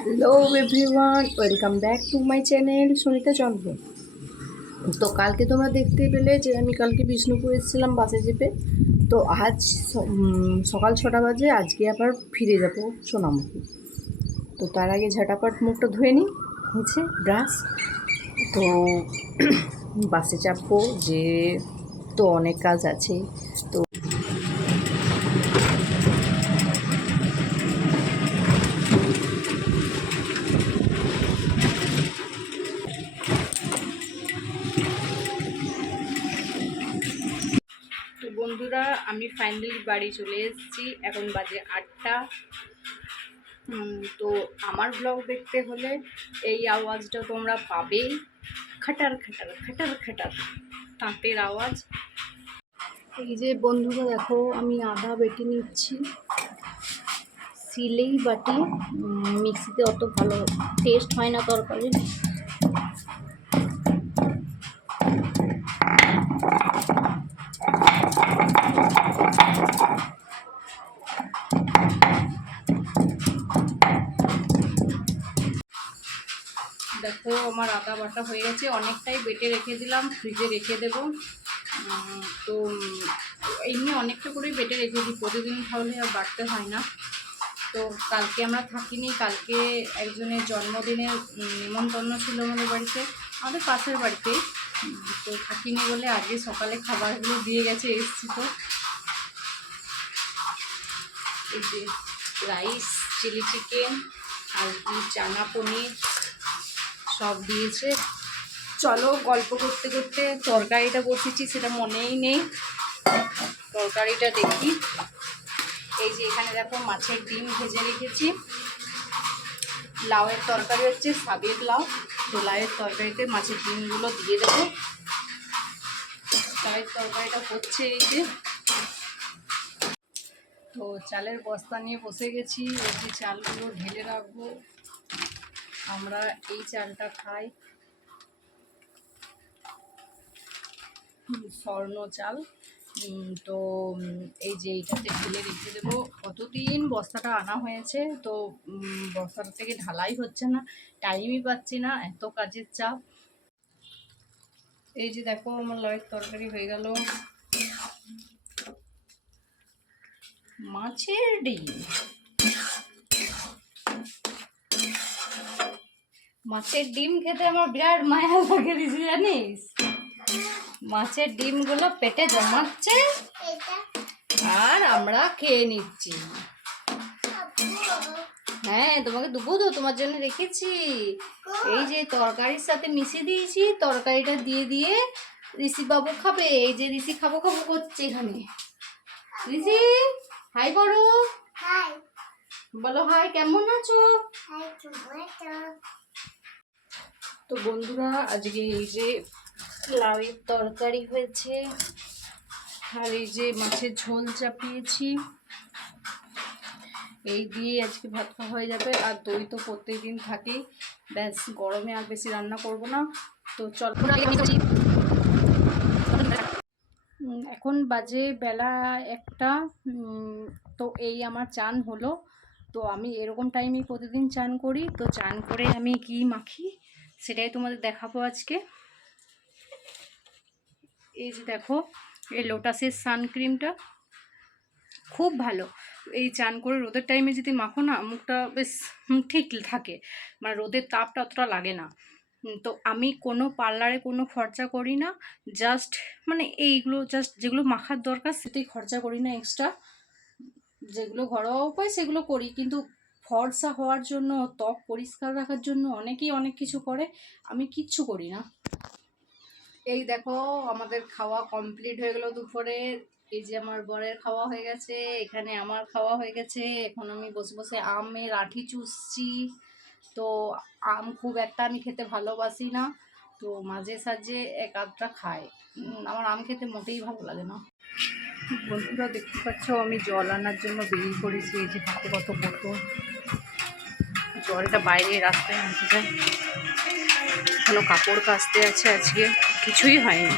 Hello everyone, welcome back to my channel Sunita Chandra. তো কালকে তোমরা দেখতে পেলে যে আমি কালকে বিষ্ণুপুর এসেছিলাম বাসে চেপে। তো আজ সকাল 6টা বাজে আজকে আবার ফিরে যাব সোনামুখী। তো তার আগে ঝাঁটাপাট মুখটা ধুয়ে নিই, হয়েছে ব্রাশ। তো বাসে চাপবো, যে তো অনেক কাজ আছে। তো তো বন্ধুরা, আমি ফাইনালি বাড়ি চলে এসেছি। এখন বাজে 8টা। তো আমার ব্লগ দেখতে হলে এই আওয়াজটা তোমরা পাবেই, খাটার খাটার খাটার খাটার তাঁতের আওয়াজ। এই যে বন্ধুরা দেখো, আমি আদা বেটে নিচ্ছি, সিলেই বাটি। মিক্সিতে অত ভালো টেস্ট হয় না তরকারি। দেখো আমার আদা বাটা হয়ে গেছে, অনেকটাই বেটে রেখে দিলাম, ফ্রিজে রেখে দেবো। তো এমনি অনেকটা করেই বেটে রেখে দিই, প্রতিদিন তাহলে আর বাটতে হয় না। তো কালকে আমরা থাকিনি, কালকে একজনের জন্মদিনের নিমন্ত্রণ ছিল আমাদের বাড়িতে, আমাদের পাশের বাড়িতেই। তো থাকিনি বলে আজকে সকালে খাবারগুলো দিয়ে গেছে, এসছি। তো এই যে রাইস, চিলি চিকেন আর কি চানা পনির সব দিয়েছে। চলো গল্প করতে করতে তরকারিটা বসেছি, সেটা মনেই নেই। তরকারিটা দেখি। এই যে এখানে দেখো মাছের ডিম ভেজে রেখেছি। লাউয়ের তরকারি হচ্ছে, শাকের লাউ। তো লাউয়ের তরকারিতে মাছের ডিমগুলো দিয়ে দেবো। লাউয়ের তরকারিটা হচ্ছে এই যে। তো চালের বস্তা নিয়ে বসে গেছি, এই যে চালগুলো ঢেলে রাখবো। আমরা এই চালটা খাই, স্বর্ণ চাল। তো এই যে এইটাতে ঢেলে রেখে দেবো। কতদিন বস্তাটা আনা হয়েছে, তো বস্তাটা থেকে ঢালাই হচ্ছে না, টাইমই পাচ্ছি না, এত কাজের চাপ। এই যে দেখো আমার লাউয়ের তরকারি হয়ে গেল। মাছের ডিম, মাছের ডিম খেতে আমার বিরাট মায়া লাগে দিদি, জানিস? মাছের ডিমগুলো পেটে জমাচ্ছে আর আমরা খেয়ে নিচ্ছি। হ্যাঁ তোমাকে দেবো তো, তোমার জন্য রেখেছি। এই যে তরকারির সাথে মিশিয়ে দিয়েছি, তরকারিটা দিয়ে দিয়ে ঋষি বাবু খাবে। এই যে ঋষি খাবো খাবো করছে এখানে। ঋষি হাই করো, বলো হাই, কেমন আছো? তো বন্ধুরা, আজকে এই যে লাউয়ের তরকারি হয়েছে, আর এই যে মাছের ঝোল চাপিয়েছি। এই দিয়ে আজকে ভাত খাওয়া হয়ে যাবে। আর দই তো প্রত্যেকদিন থাকেই, ব্যাস গরমে আর বেশি রান্না করব না। তো চল, এখন বাজে বেলা 1টা। তো এই আমার চান হলো। তো আমি এরকম টাইমেই প্রতিদিন চান করি। তো চান করে আমি কি মাখি সেটাই তোমাদের দেখাবো আজকে। এই যে দেখো, এই লোটাসের সানক্রিমটা খুব ভালো। এই চান করে রোদের টাইমে যদি মাখো না, মুখটা বেশ ঠিক থাকে, মানে রোদের তাপটা অতটা লাগে না। তো আমি কোনো পার্লারে কোনো খরচা করি না, জাস্ট মানে এইগুলো জাস্ট যেগুলো মাখার দরকার সেটাই খরচা করি না এক্সট্রা। যেগুলো ঘরোয়া উপায় সেগুলো করি, কিন্তু ফর্সা হওয়ার জন্য, ত্বক পরিষ্কার রাখার জন্য অনেকেই অনেক কিছু করে, আমি কিচ্ছু করি না। এই দেখো আমাদের খাওয়া কমপ্লিট হয়ে গেল দুপুরে। এই যে আমার বরের খাওয়া হয়ে গেছে, এখানে আমার খাওয়া হয়ে গেছে। এখন আমি বসে বসে আমের আঁটি চুষছি। তো আম খুব একটা আমি খেতে ভালোবাসি না, তো মাঝে সাঝে এক আধটা খাই। আমার আম খেতে মোটেই ভালো লাগে না। বন্ধুরা দেখতে পাচ্ছ, আমি জল আনার জন্য বেরিয়ে পড়েছি। এই যে হাতে কত বোতল জলটা বাইরে রাস্তায় আনতে যায়। এখনো কাপড় কাচতে আছে, আজকে কিছুই হয়নি।